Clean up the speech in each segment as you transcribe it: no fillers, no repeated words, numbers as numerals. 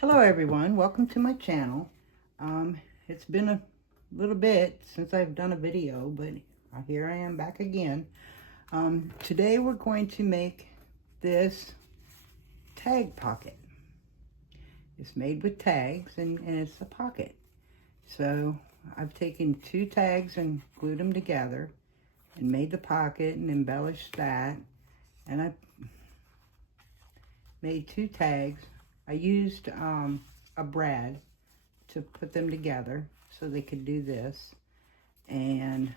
Hello everyone, welcome to my channel. It's been a little bit since I've done a video, but here I am back again. Today we're going to make this tag pocket. It's made with tags and it's a pocket. So I've taken 2 tags and glued them together and made the pocket and embellished that. And I made 2 tags. I used a brad to put them together so they could do this. And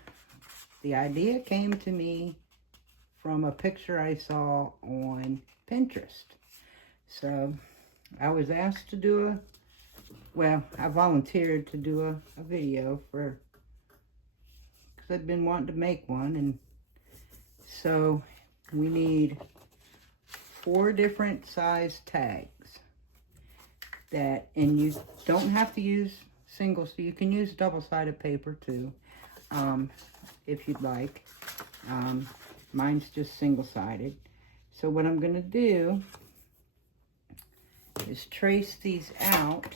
the idea came to me from a picture I saw on Pinterest. So I was asked to do I volunteered to do a video because I've been wanting to make one. And so we need 4 different size tags. And you don't have to use single, so you can use double-sided paper too, if you'd like. Mine's just single-sided. So what I'm going to do is trace these out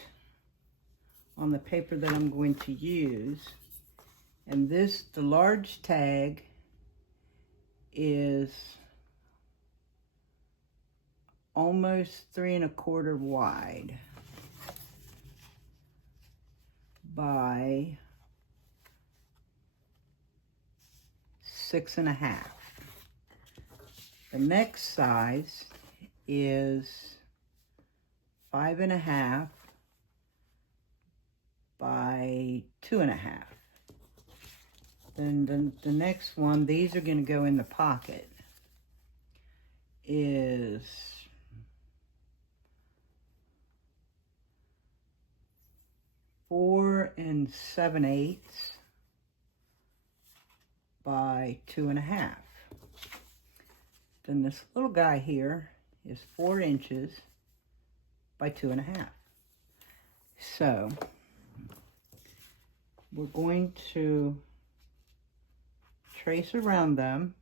on the paper that I'm going to use. And the large tag is almost 3 1/4 wide by 6 1/2. The next size is 5 1/2 by 2 1/2. Then the next one, these are going to go in the pocket, is 4 7/8 by 2 1/2. Then this little guy here is 4 inches by 2 1/2. So we're going to trace around them.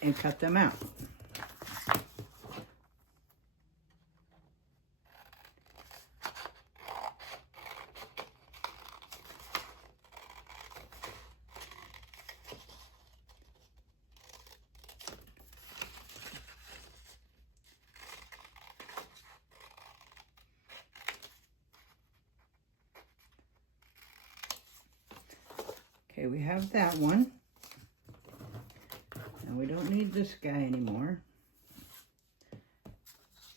And cut them out. Okay, we have that one. And we don't need this guy anymore.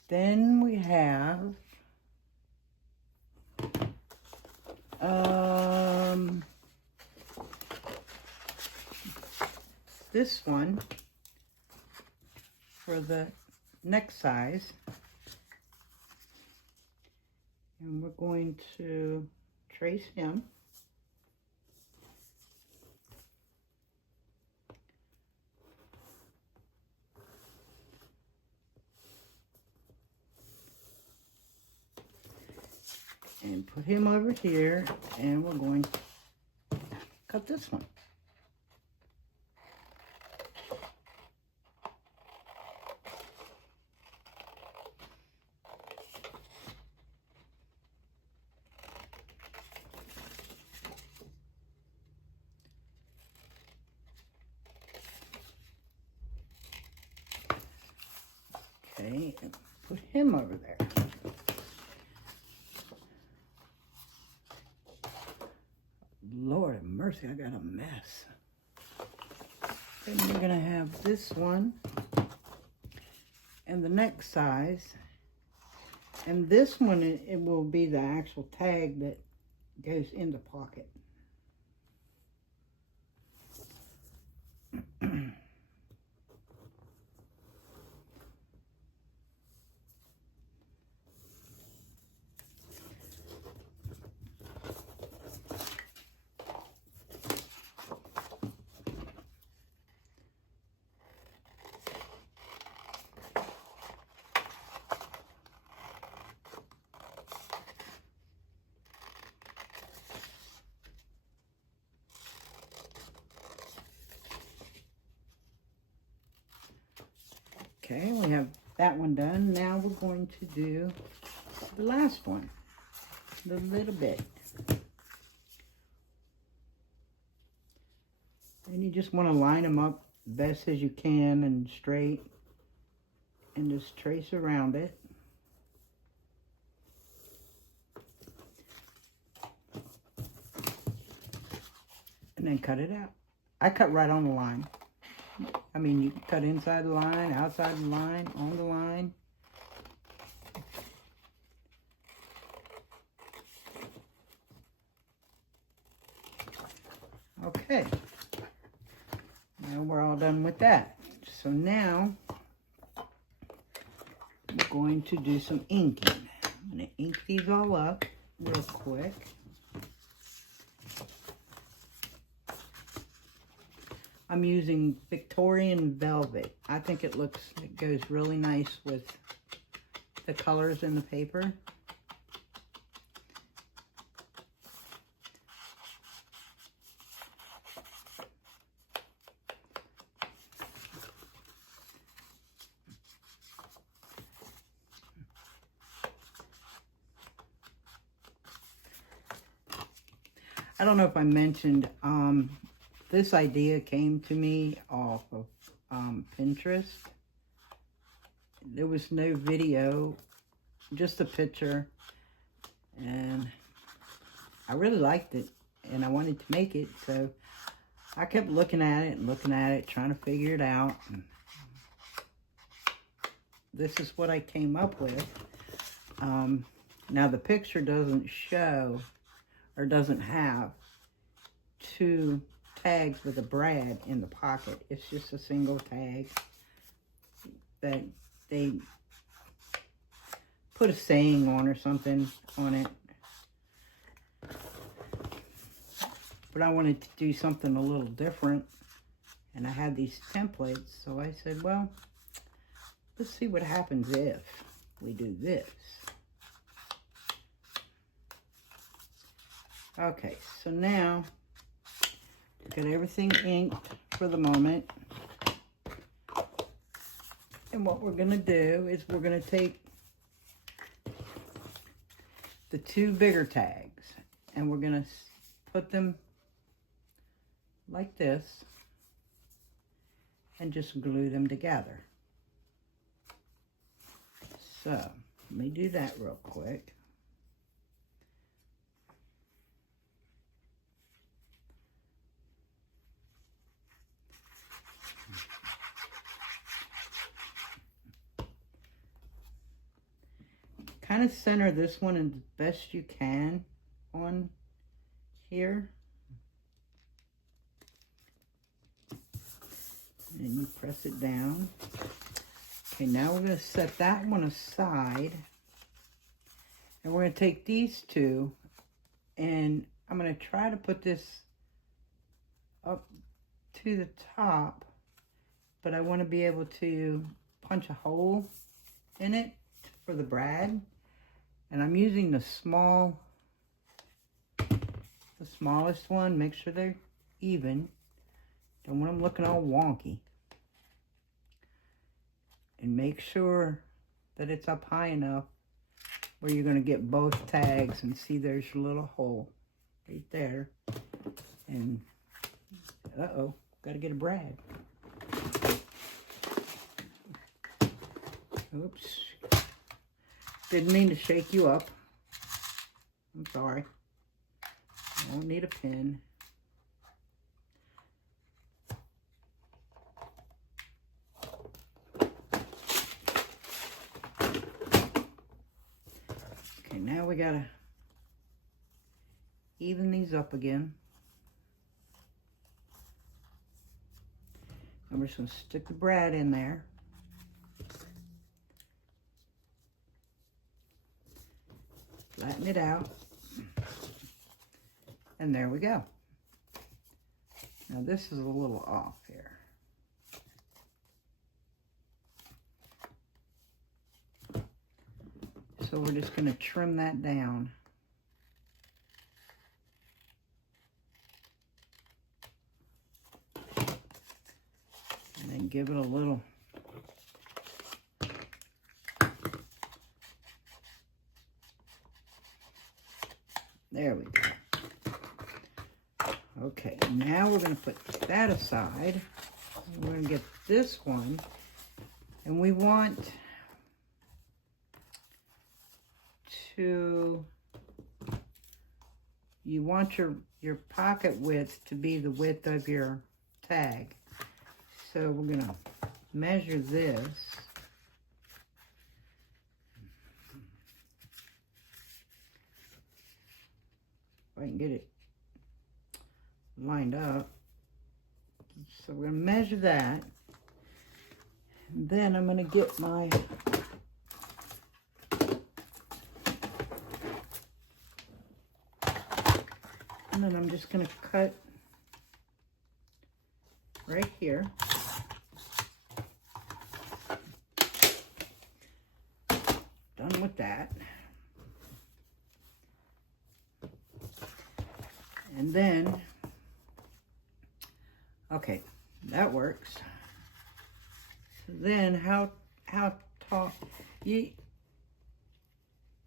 Then we have this one for the neck size. And we're going to trace him. And put him over here, and we're going to cut this one. Okay, and put him over there. Lord have mercy, I got a mess. Then we're going to have this one and the next size. And this one, it will be the actual tag that goes in the pocket. Okay, we have that one done. Now we're going to do the last one, the little bit. And you just want to line them up best as you can and straight, and just trace around it. And then cut it out. I cut right on the line. I mean, you can cut inside the line, outside the line, on the line. Okay. Now we're all done with that. So now we're going to do some inking. I'm going to ink these all up real quick. I'm using Victorian Velvet. I think it goes really nice with the colors in the paper. I don't know if I mentioned, this idea came to me off of Pinterest. There was no video, just a picture, and I really liked it, and I wanted to make it, so I kept looking at it and looking at it, trying to figure it out. And this is what I came up with. Now the picture doesn't show, or doesn't have, two tags with a brad in the pocket. It's just a single tag that they put a saying on or something on it. But I wanted to do something a little different, and I had these templates, so I said, well, let's see what happens if we do this. Okay, so now got everything inked for the moment. And what we're going to do is we're going to take the two bigger tags and we're going to put them like this and just glue them together. So, let me do that real quick. Kind of center this one as best you can on here. And you press it down. Okay, now we're going to set that one aside. And we're going to take these two, and I'm going to try to put this up to the top, but I want to be able to punch a hole in it for the brad. And I'm using the smallest one. Make sure they're even. Don't want them looking all wonky. And make sure that it's up high enough where you're going to get both tags, and see there's a little hole right there. And, uh-oh, got to get a brad. Oops. Didn't mean to shake you up. I'm sorry. I don't need a pin. Okay, now we gotta even these up again. And we're just gonna stick the brad in there. Flatten it out. And there we go. Now this is a little off here. So we're just going to trim that down. And then give it a little Okay, now we're going to put that aside. We're going to get this one, and we want to, you want your pocket width to be the width of your tag. So we're going to measure this. If I can get it lined up. So we're going to measure that. And then I'm going to get my and then I'm just going to cut right here. Done with that. And then, okay, that works. So then how tall, the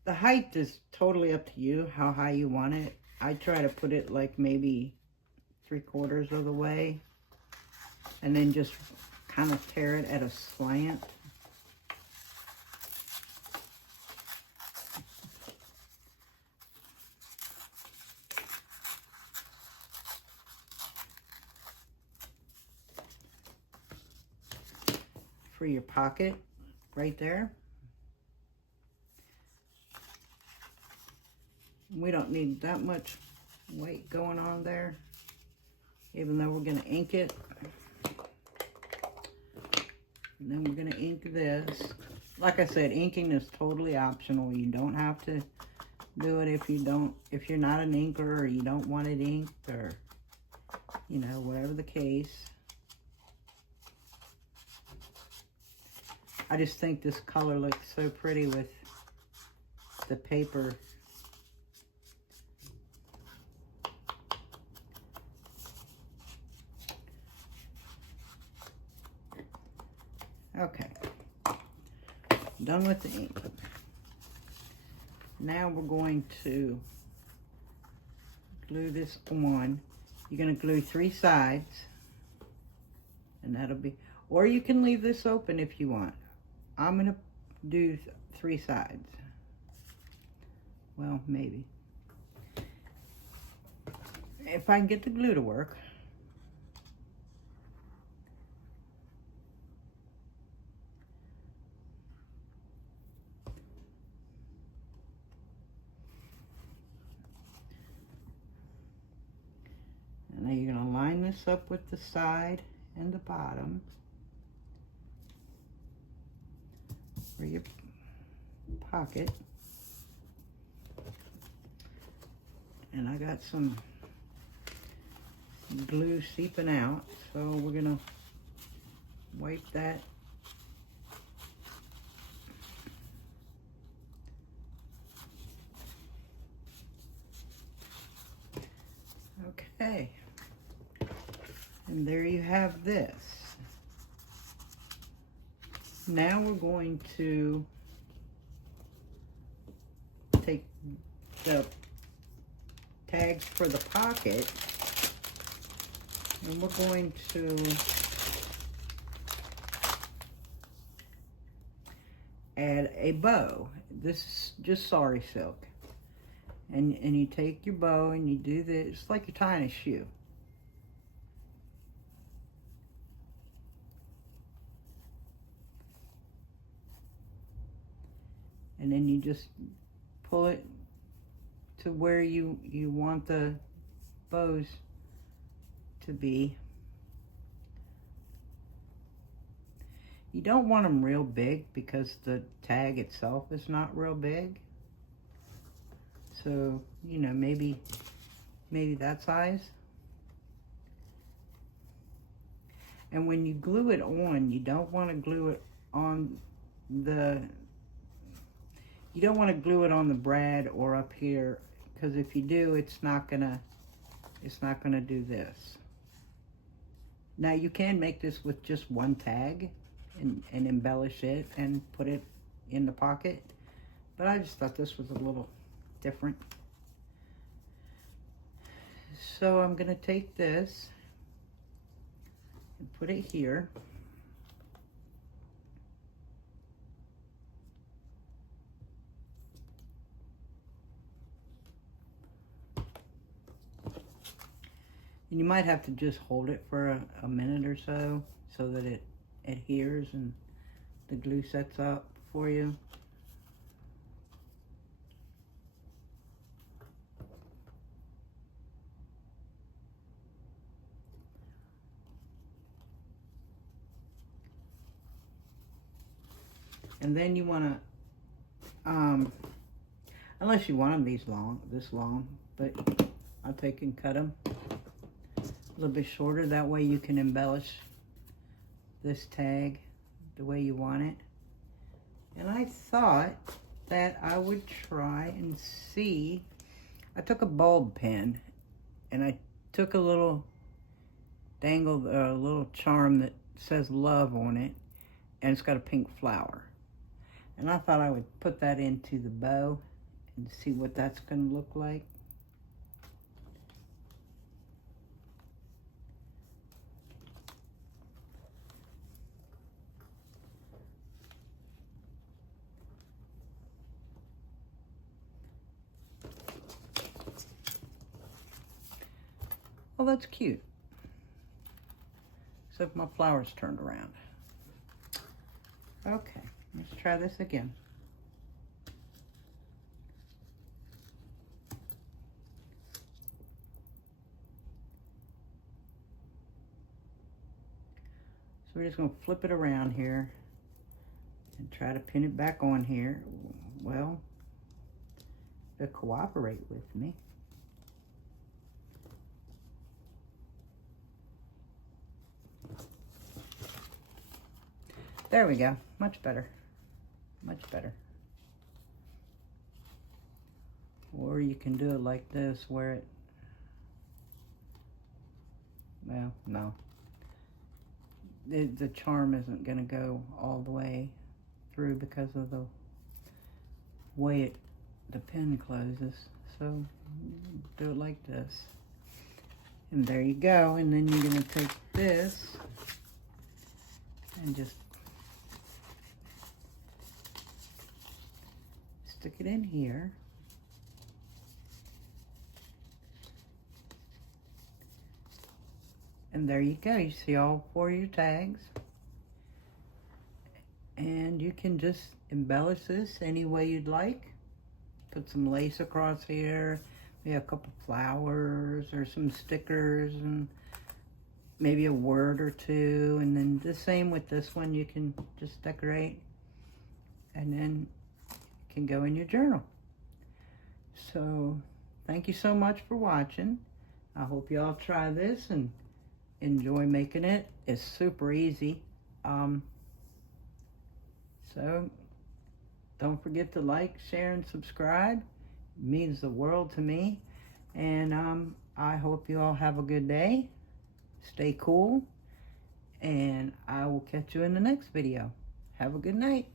height is totally up to you, how high you want it. I try to put it like maybe 3/4 of the way, and then just kind of tear it at a slant. For your pocket right there. We don't need that much weight going on there, even though we're going to ink it. And then we're going to ink this. Like I said, inking is totally optional. You don't have to do it if you're not an inker, or you don't want it inked, or, you know, whatever the case. I just think this color looks so pretty with the paper. Okay, done with the ink. Now we're going to glue this on. You're going to glue 3 sides, and that'll be, or you can leave this open if you want. I'm going to do 3 sides. Well, maybe. If I can get the glue to work. And now you're going to line this up with the side and the bottom for your pocket. And I got some glue seeping out, so we're going to wipe that. Okay. And there you have this. Now we're going to take the tags for the pocket, and we're going to add a bow. This is just sari silk. And you take your bow and you do this. It's like you're tying a shoe. And then you just pull it to where you want the bows to be. You don't want them real big because the tag itself is not real big. So, you know, maybe that size. And when you glue it on, you don't want to glue it on the, you don't want to glue it on the brad or up here, because if you do, it's not gonna do this. Now you can make this with just one tag and embellish it and put it in the pocket, but I just thought this was a little different. So I'm going to take this and put it here. And you might have to just hold it for a minute or so that it adheres and the glue sets up for you. And then you want to, unless you want them this long, but I'll take and cut them a little bit shorter. That way you can embellish this tag the way you want it. And I thought that I would try and see. I took a bulb pen and I took a little dangled, a little charm that says love on it, and it's got a pink flower. And I thought I would put that into the bow and see what that's going to look like. Well, that's cute. Except my flowers turned around. Okay, let's try this again. So we're just going to flip it around here and try to pin it back on here. Well, to cooperate with me. There we go. Much better. Much better. Or you can do it like this where it, well, no. The charm isn't going to go all the way through because of the way the pin closes. So do it like this. And there you go. And then you're going to take this and just stick it in here. And there you go. You see all 4 of your tags. And you can just embellish this any way you'd like. Put some lace across here, maybe a couple flowers or some stickers and maybe a word or two. And then the same with this one, you can just decorate and then it can go in your journal. So thank you so much for watching. I hope you all try this and enjoy making it. It's super easy. So don't forget to like, share, and subscribe. It means the world to me. And I hope you all have a good day. Stay cool. And I will catch you in the next video. Have a good night.